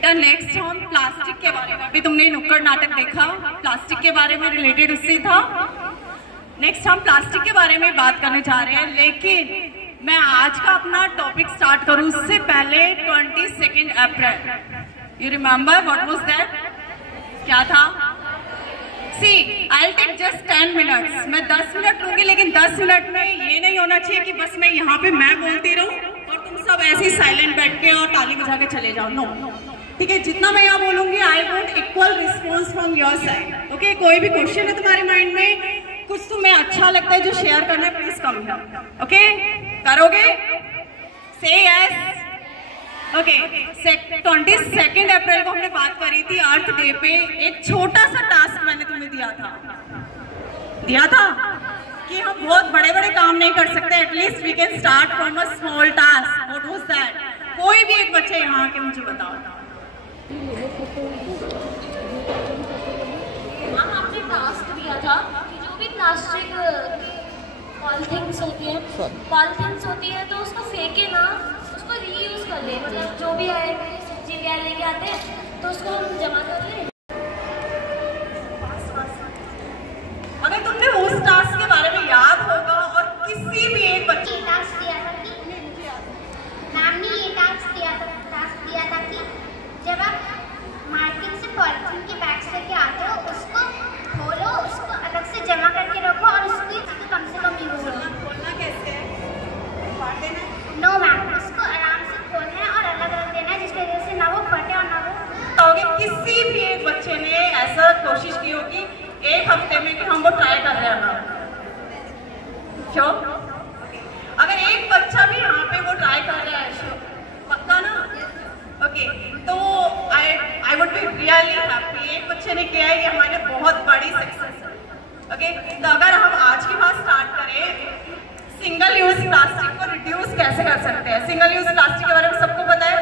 बेटा नेक्स्ट हम प्लास्टिक के बारे में, अभी तुमने नुक्कड़ नाटक देखा, प्लास्टिक के बारे में रिलेटेड उससे था। नेक्स्ट हम प्लास्टिक के बारे में बात करने जा रहे हैं, लेकिन मैं आज का अपना टॉपिक स्टार्ट करूं उससे पहले 22 April, you remember what was that? क्या था? See I take just 10 minutes, मैं 10 मिनट लूंगी, लेकिन 10 मिनट में ये नहीं होना चाहिए कि बस मैं यहाँ पे मैं बोलती रहूं और तुम सब ऐसे ही साइलेंट बैठ के और ताली बजा के चले जाओ। नो, ठीक है, जितना मैं यहाँ बोलूंगी I want equal response from your side. Okay, कोई भी क्वेश्चन है तुम्हारे माइंड में, कुछ तुम्हें अच्छा लगता है जो शेयर करना है, प्लीज कम हियर। ओके, करोगे? से यस। ओके, 22 अप्रैल को हमने बात करी थी अर्थ डे पे। एक छोटा सा टास्क मैंने तुम्हें दिया था कि हम बहुत बड़े बड़े काम नहीं कर सकते, at least we can start from a small task. What was that? कोई भी एक बच्चे यहाँ के मुझे बताओ। हम आपने टास्क दिया था कि जो भी प्लास्टिक पॉलिथीन्स होती है तो उसको फेंके ना, उसको रीयूज कर ले। मतलब जो भी है सब्जी वगैरह लेके आते हैं तो उसको हम जमा कर ले। अगर तुमने उस टास्क के बारे में याद होगा और किसी भी एक बच्चे टास्क दिया था कि मैम ने ये टास्क दिया था कि जब आप मार्केट से पॉलिथीन के बैग्स लेके आते हो उसको खोलो, उसको अलग से जमा करके रखो और उसको कम से कम यूज हो। खोलना कैसे है? नो मैम, उसको आराम से खोलना है और अलग अलग देना है जिसकी वजह से ना वो फटे और ना वो। किसी भी एक बच्चे ने ऐसा कोशिश की होगी एक हफ्ते में कि हम वो ट्राई कर रहे हैं ना, क्यों? अगर एक बच्चा भी यहाँ पे वो ट्राई कर रहा है, पक्का ना? ओके, तो I would be really happy. एक बच्चे ने किया है, ये हमारे बहुत बड़ी सक्सेस है। ओके, तो अगर हम आज की बात स्टार्ट करें, सिंगल यूज प्लास्टिक को रिड्यूस कैसे कर सकते हैं? सिंगल यूज प्लास्टिक के बारे में सबको पता है?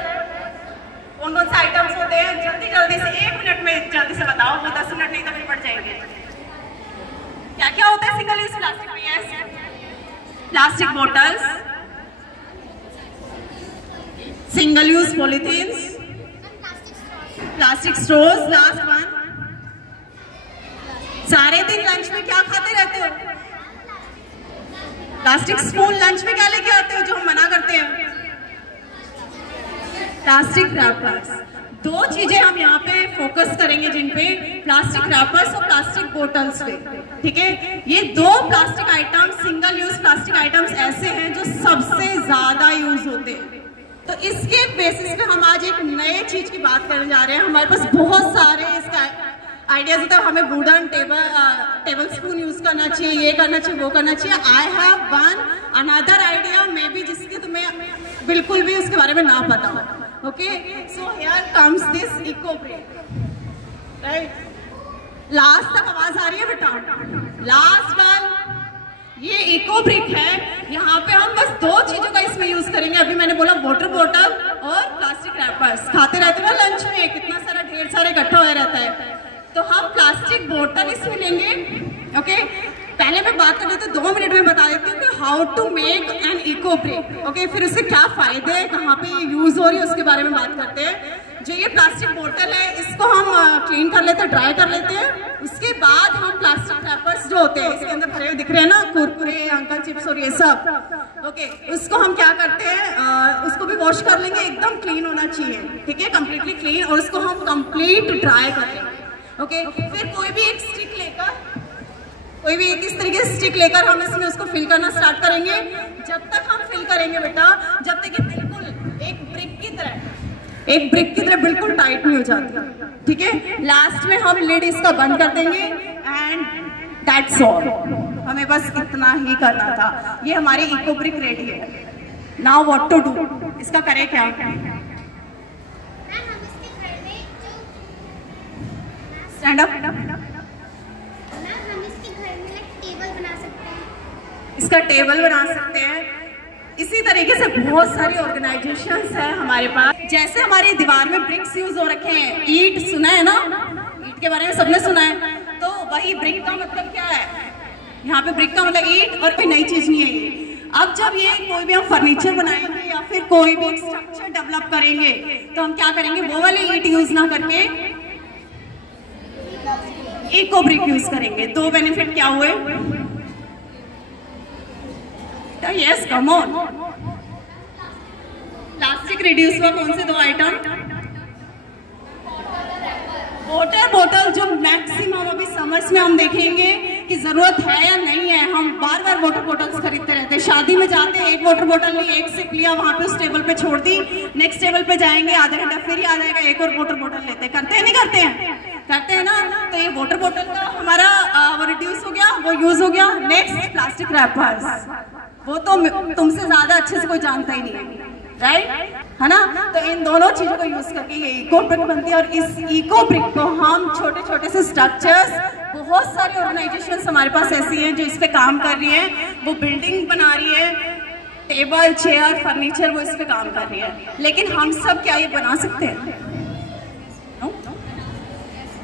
कौन कौन से आइटम्स होते हैं? जल्दी से 1 मिनट में जल्दी से बताओ, वो 10 मिनट नहीं तो फिर पड़ जाएंगे। क्या क्या होता है सिंगल यूज प्लास्टिक में? Yes, plastic bottles, single use polythenes, plastic straws, last one. सारे दिन लंच में क्या खाते रहते हो? Plastic spoon. लंच में क्या लेके आते हो जो हम मना करते हैं? Plastic rappers. 2 चीजें हम यहाँ पे फोकस करेंगे जिन पे, प्लास्टिक रैपर्स और प्लास्टिक बोटल्स पे। ठीक है, ये 2 plastic items, single use plastic items ऐसे हैं जो सबसे ज्यादा यूज होते हैं। तो इसके बेसिस पे हम आज एक नए चीज की बात करने जा रहे हैं। हमारे पास बहुत सारे इसका आइडियाज होता है, हमें वुडन टेबल स्पून यूज करना चाहिए, ये करना चाहिए, वो करना चाहिए। I have one another idea, may be जिसके तुम्हें बिल्कुल भी उसके बारे में ना पता हो। Okay, so here comes this eco brick, right? Last तक आवाज आ रही है बेटा? लास्ट वाल ये इको ब्रिक है। यहाँ पे हम बस 2 चीजों का इसमें यूज करेंगे। अभी मैंने बोला वाटर बॉटल और प्लास्टिक रैपर्स। खाते रहते हो ना लंच में, कितना सारा ढेर सारा इकट्ठा हो रहता है, तो हम प्लास्टिक बोतल इसमें लेंगे। ओके, पहले मैं बात कर रही थी 2 मिनट में बता देती हूँ कि how to make an eco brick. Okay, फिर उससे क्या फायदे हैं, कहाँ पे ये यूज हो रही है, उसके बारे में बात करते हैं। जो ये प्लास्टिक बोतल है इसको हम क्लीन कर लेते हैं, ड्राई कर लेते हैं। उसके बाद हम प्लास्टिक रैपर्स जो होते हैं, इसके अंदर भरे हुए दिख रहे हैं ना, कुरकुरे, अंकल चिप्स और ये सब। ओके, उसको हम क्या करते हैं, उसको भी वॉश कर लेंगे, एकदम क्लीन होना चाहिए। ठीक है, कम्प्लीटली क्लीन, और उसको हम कंप्लीट ड्राई कर लेंगे। ओके, फिर कोई भी एक स्टिक लेकर, कोई भी एक इस तरीके से स्टिक लेकर हम इसमें उसको फिल करना स्टार्ट करेंगे। जब तक हम फिल करेंगे बेटा, जब तक ये बिल्कुल एक ब्रिक की तरह बिल्कुल टाइट नहीं हो जाती। ठीक है, लास्ट में हम लिड इसका बंद कर देंगे एंड दैट्स ऑल। हमें बस इतना ही करना था। ये हमारी इको ब्रिक रेडी है। नाउ व्हाट टू डू, इसका करें क्या? Stand up. इसका टेबल बना सकते हैं। इसी तरीके से बहुत सारी ऑर्गेनाइजेशंस हैं हमारे पास। जैसे हमारी दीवार में ब्रिक्स यूज हो रखे हैं, ईंट सुना है ना, ईंट के बारे में सबने सुना है, तो वही ब्रिक का मतलब क्या है? यहाँ पे ब्रिक का मतलब ईंट, और कोई नई चीज नहीं है ये। अब जब ये कोई भी हम फर्नीचर बनाएंगे या या फिर कोई भी स्ट्रक्चर डेवलप करेंगे तो हम क्या करेंगे, वो वाले ईंट यूज ना करके इको ब्रिक यूज करेंगे। दो बेनिफिट क्या हुए? Yes come on. Plastic reduce हुआ कौन से दो आइटम? वाटर बोतल, जो मैक्सिमम अभी समर्स में हम देखेंगे कि जरूरत है या नहीं है, हम बार बार वाटर बोतल्स खरीदते रहते हैं। शादी में जाते हैं, एक वाटर बोतल ली, एक सिप लिया, वहां पे उस टेबल पे छोड़ दी, नेक्स्ट टेबल पे जाएंगे, आधा घंटा फिर याद आएगा एक और वाटर बोतल लेते हैं। करते हैं नहीं करते हैं? करते हैं ना। तो ये वाटर बोतल का हमारा वो रिड्यूस हो गया, वो यूज हो गया। नेक्स्ट प्लास्टिक रैपर्स, वो तो तुमसे ज्यादा अच्छे से कोई जानता ही नहीं है, राइट, है ना। तो इन दोनों चीजों को यूज करके ये इको ब्रिक बनती है। और इस इको ब्रिक को हम छोटे छोटे से स्ट्रक्चर्स, बहुत सारी ऑर्गेनाइजेशंस हमारे पास ऐसी हैं जो इस पे काम कर रही हैं, वो बिल्डिंग बना रही है, टेबल चेयर फर्नीचर, वो इस पे काम कर रही है। लेकिन हम सब क्या ये बना सकते हैं?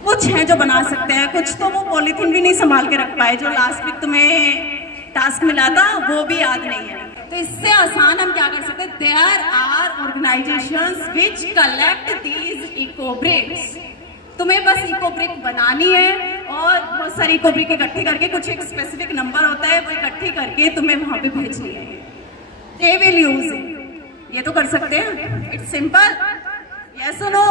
कुछ है जो बना सकते हैं, कुछ तो वो पॉलीथीन भी नहीं संभाल के रख पाए, जो लास्ट वीक तुम्हें टास्क मिला था वो भी याद नहीं है। तो इससे आसान हम क्या कर सकते हैं? There are organizations which collect these eco bricks. तुम्हें बस इको ब्रिक बनानी है और बहुत सारी इको ब्रिक इकट्ठी करके, कुछ एक स्पेसिफिक नंबर होता है, वो इकट्ठी करके तुम्हें वहां पे भेजनी है। They will use it. ये तो कर सकते हैं, इट्स सिंपल। यस और नो?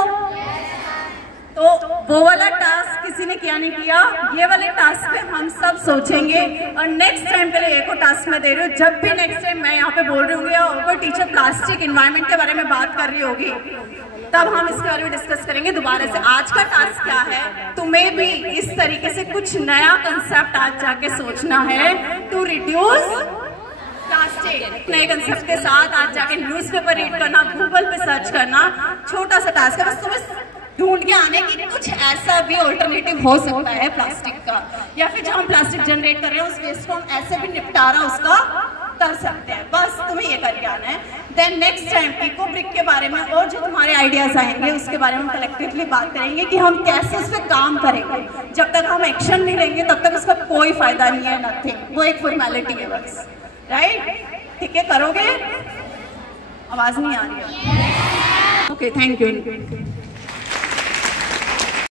तो वो वाला टास्क किसी ने किया नहीं किया, ये वाले टास्क पे हम सब सोचेंगे। और नेक्स्ट टाइम के लिए एक और टास्क मैं दे रही हूँ, जब भी नेक्स्ट टाइम मैं यहाँ पे बोल रही हूँ या कोई टीचर प्लास्टिक इन्वायरमेंट के बारे में बात कर रही होगी, तब हम इसके बारे में डिस्कस करेंगे दोबारा से। आज का टास्क क्या है? तुम्हें भी इस तरीके से कुछ नया कंसेप्ट आज जाके सोचना है, टू रिड्यूस प्लास्टिक। नए कंसेप्ट के साथ आज जाके न्यूज़पेपर रीड करना, गूगल पे सर्च करना, छोटा सा टास्क है, बस तुम्हें ढूंढ के आने की कुछ ऐसा भी ऑल्टरनेटिव हो सकता है प्लास्टिक का, या फिर जो हम प्लास्टिक जनरेट कर रहे हैं उस वेस्ट को हम ऐसे भी निपटारा उसका कर सकते हैं। बस तुम्हें ये करके आना है। Then next time eco brick के बारे में और जो तुम्हारे आइडियाज आएंगे उसके बारे में कलेक्टिवली बात करेंगे कि हम कैसे उस पर काम करेंगे। जब तक हम एक्शन नहीं लेंगे तब तक उसका कोई फायदा नहीं है, नथिंग, वो एक फॉर्मेलिटी है बस, राइट? ठीक है, करोगे? आवाज नहीं आ रही है? Okay, thank you.